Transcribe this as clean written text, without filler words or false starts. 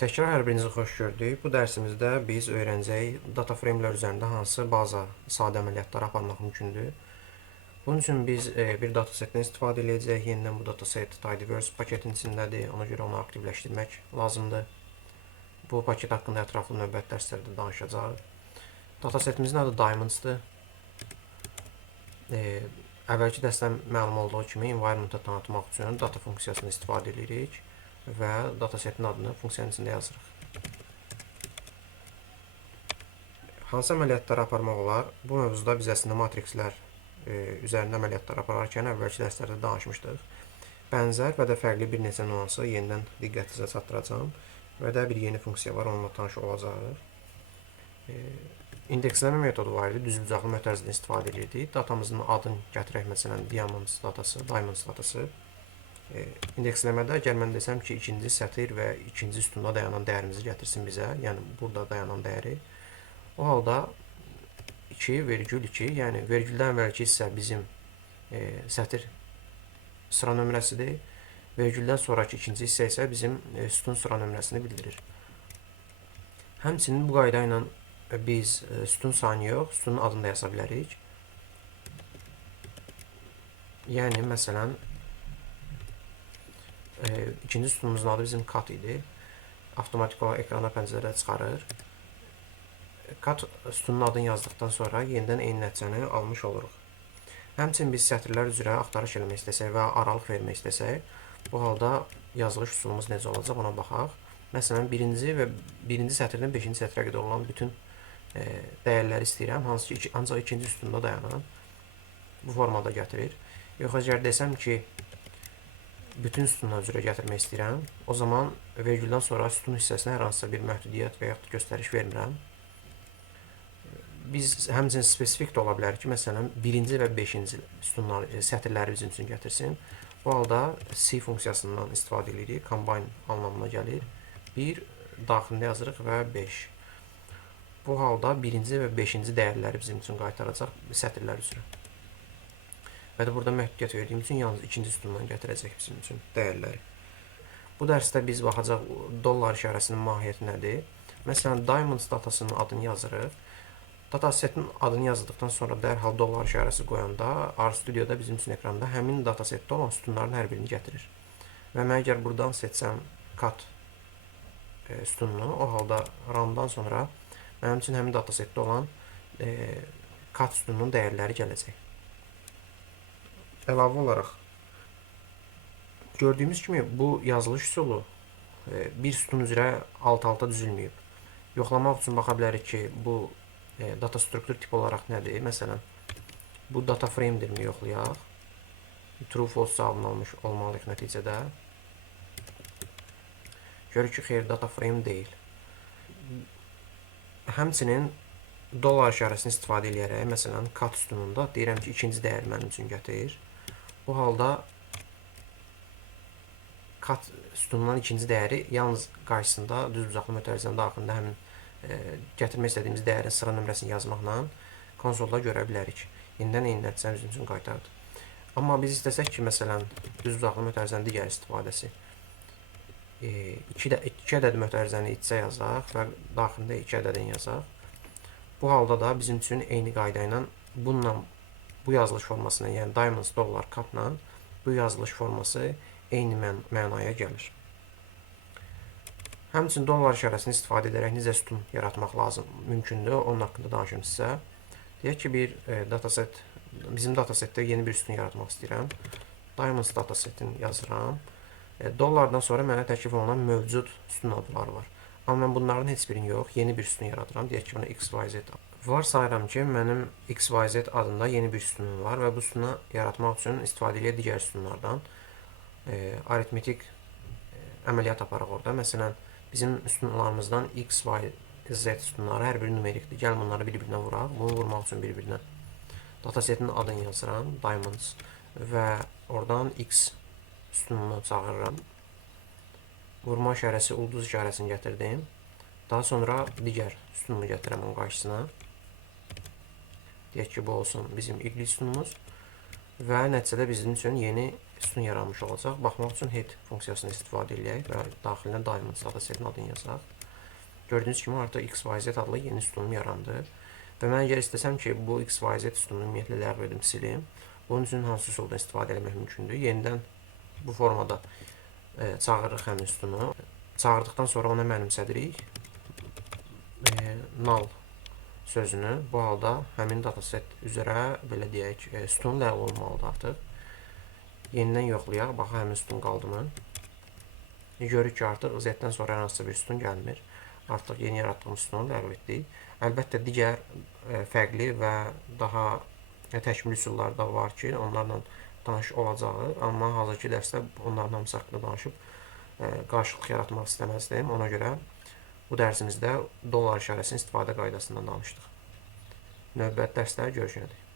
Təkrar hər birinizi xoş gördük. Bu dərsimizdə biz öyrənəcəyik data framelər üzərində hansı baza sadə əməliyyatları aparmaq mümkündür. Bunun üçün biz bir datasetdən istifadə edəcəyik. Yenidən bu dataset Tidyverse paketin içindədir. Ona görə onu aktivləşdirmək lazımdır. Bu paket haqqında ətraflı növbəti dərslərdə danışacağıq. Datasetimizin adı Diamonds'dır. Əvvəlki dərsdə məlum olduğu kimi environment-ı tanıtmaq üçün data funksiyasını istifadə edirik və datasetin adını funksiyanın içində yazırıq. Hansı əməliyyatları aparmaq olar? Bu mövzuda biz əslində matrixlər üzərində əməliyyatlar apararkən əvvəlki dərslərdə danışmışdıq. Bənzər və də fərqli bir neçə nüansı yenidən diqqətinizə çatdıracağam və də bir yeni funksiya var, onunla tanış olacağıq. İndeksləmə metodu var idi, düzbucaqlı mötərizədən istifadə edirdik. Datamızın adını gətirək, məsələn, Diamonds datası. İndeksləmədə əgər mən desəm ki, ikinci sətir və ikinci sütunda dayanan dəyərimizi gətirsin bizə, yəni burada dayanan dəyəri, o halda 2,2, yəni vergüldən əvvəlki hissə bizim sətir sıra nömrəsidir, vergüldən sonraki ikinci hissə isə bizim sütun sıra nömrəsini bildirir. Həmçinin bu qayda ilə biz sütun sayını yox, sütunun adını da yaza bilərik. Yəni, məsələn, ikinci sütunumuzun adı bizim kat idi. Avtomatik olaraq ekrana pəncərədə çıxarır. Kat sütunun adını yazdıqdan sonra yenidən eyni nəticəni almış oluruq. Həmçinin biz sətirlər üzrə axtarış eləmək istəsək və aralıq vermək istəsək, bu halda yazılış üsulumuz necə olacaq ona baxaq. Məsələn, birinci sətirdən 5-ci sətrə qədər olan bütün dəyərləri istəyirəm, hansı ki, ancaq ikinci sütunda dayanan bu formada gətirir. Yox, əgər desəm ki, bütün sütunlar üzrə gətirmək istəyirəm, o zaman vergüldən sonra sütun hissəsinə hər hansısa bir məhdudiyyət və yaxud göstəriş vermirəm. Biz həmçinin spesifik də ola bilər ki, məsələn, birinci və 5-ci sətirləri bizim üçün gətirsin. Bu halda C funksiyasından istifadə edirik, combine anlamına gəlir. 1 daxilində yazırıq və 5. Bu halda birinci və 5-ci dəyərləri bizim üçün qaytaracaq sətirlər üzrə. Və də burada məhdudiyyət verdiyim üçün yalnız ikinci sütundan gətirəcək bizim üçün dəyərləri. Bu dərsdə biz baxacaq dollar işarəsinin mahiyyəti nədir? Məsələn, Diamonds datasının adını yazırıq. Datasetin adını yazdıqdan sonra dərhal dollar işarəsi qoyanda RStudio'da bizim üçün ekranda həmin datasetdə olan sütunların hər birini gətirir. Və mən əgər buradan seçsəm kat sütununu, o halda run'dan sonra mənim üçün həmin datasetdə olan kat sütununun dəyərləri gələcək. Əlavə olaraq gördüyümüz kimi bu yazılış üsulu bir sütun üzrə alt-alta düzülməyib. Yoxlamaq üçün baxa bilərik ki, bu data struktur tipi olaraq nədir? Məsələn, bu data frame'dirmi yoxlayaq. True, false cavabını almış olmalıyıq nəticədə. Görürük ki, xeyr, data frame deyil. Həmçinin dollar işarəsini istifadə edərək, məsələn, kat sütununda deyirəm ki, ikinci dəyər mənim üçün gətirir. Bu halda kat sütunundan ikinci dəyəri yalnız qarşısında düzbucaqlı mötərizənin daxilində həmin gətirmək istədiyimiz dəyərin sıra nömrəsini yazmaqla konsolda görə bilərik. Yenidən eyni nəticəni bizim üçün qaytardı. Amma biz istəsək ki, məsələn, düzbucaqlı mötərizənin digər istifadəsi 2 ədəd mötərizəni içə yazaq və daxilində 2 ədədini yazaq. Bu halda da bizim üçün eyni qayda ilə bu yazılış formasına, yəni Diamonds dollar katla bu yazılış forması eyni mənaya gəlir. Həmçinin dollar işarəsini istifadə edərək necə sütun yaratmaq mümkündür, onun haqqında danışım sizə. Deyək ki, bizim datasetdə yeni bir sütun yaratmaq istəyirəm. Diamonds datasetini yazıram. Dollardan sonra mənə təklif olunan mövcud sütun adları var. Amma mən bunların heç birini yox, yeni bir sütun yaradıram. Deyək ki, buna XYZ. Varsayıram ki, mənim XYZ adında yeni bir sütunum var və bu sütunu yaratmaq üçün istifadə edə digər sütunlardan aritmetik əməliyyat aparaq orada. Məsələn, bizim sütunlarımızdan X, Y, Z sütunları hər biri numerikdir. Gəl bunları bir-birinə vuraq. Bunu vurmaq üçün bir-birinə datasetin adını yazıram, Diamonds, və oradan X sütununu çağırıram. Vurma işarəsi, ulduz işarəsini gətirdim. Daha sonra digər sütunumu gətirəm onun qarşısına. Deyək ki, bu olsun bizim ilk sütunumuz. Və nəticədə bizim üçün yeni sütun yaranmış olacaq. Baxmaq üçün head funksiyasını istifadə edək və daxilinə diamond datasetin adını yazaq. Gördüyünüz kimi artıq XYZ adlı yeni sütunum yarandı. Və mən əgər istəsəm ki, bu XYZ sütununu ümumiyyətlə ləğv edim, silim. Bunun üçün hansı üsuldan istifadə etmək mümkündür? Yenidən bu formada çağırırıq həmin sütunu. Çağırdıqdan sonra ona mənimsədirik null sözünü. Bu halda həmin dataset üzrə belə deyək, sütun ləğv olunmalıdır artıq. Yenidən yoxlayaq, bax həmin sütun qaldımı. Görürük ki, artıq Z-dən sonra hər hansısa bir sütun gəlmir. Artıq yeni yaratdığımız sütunu ləğv etdik. Əlbəttə digər fərqli və daha təkmil üsullar da var ki, onlarla tanış olacağı, amma hazırki dərsdə onların hamısı haqqında danışıb qarşılıq yaratmaq istəməzdim. Ona görə bu dərsimizdə dollar işarəsinin istifadə qaydasından danışdıq. Növbəti dərsdə görüşənədək.